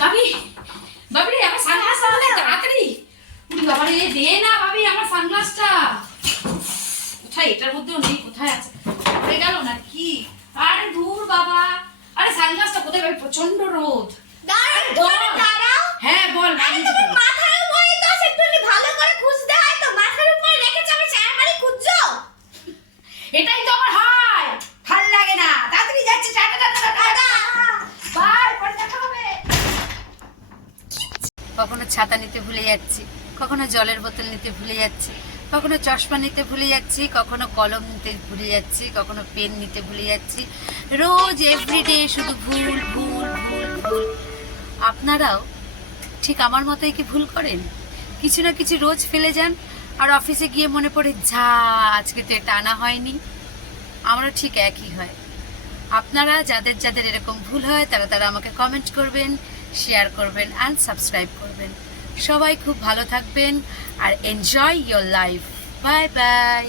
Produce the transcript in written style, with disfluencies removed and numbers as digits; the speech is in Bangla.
ভাবি ভাবি আমার সানগ্লাসটা বলে তাড়াতাড়ি। উনি বাবা রে, দে না ভাবি আমার সানগ্লাসটা। কোথায়, এটার মধ্যেও নেই, কোথায় আছে? পড়ে গেল না কি? আরে দূর বাবা, আরে সানগ্লাসটা কোথায় ভাবি? প্রচন্ড রোদ। দাঁড়াও। হ্যাঁ বল। আরে তুমি মাথার উপরে তো একটু ভালো করে খুঁজতে হয় তো, মাথার উপরে রেখেছো আমি চারবারই খুঁজছো। এটাই তো আমার হয়, ভাল লাগে না। তাড়াতাড়ি যাচ্ছি, টাটা টাটা টাটা বাই, পরে দেখা হবে। কখনো ছাতা নিতে ভুলে যাচ্ছি, কখনো জলের বোতল নিতে ভুলে যাচ্ছি, কখনো চশমা নিতে ভুলে যাচ্ছি, কখনো কলম নিতে ভুলে যাচ্ছি, কখনো পেন নিতে ভুলে যাচ্ছি। রোজ এভরিডে শুধু ভুল ভুল ভুল ভুল। আপনারাও ঠিক আমার মতোই কি ভুল করেন? কিছু না কিছু রোজ ফেলে যান, আর অফিসে গিয়ে মনে পড়ে যা আজকে তো এটা আনা হয়নি। আমারও ঠিক একই হয়। আপনারা যাদের যাদের এরকম ভুল হয় তারা তারা আমাকে কমেন্ট করবেন, শেয়ার করবেন অ্যান্ড সাবস্ক্রাইব করবেন। সবাই খুব ভালো থাকবেন আর enjoy your life. Bye by.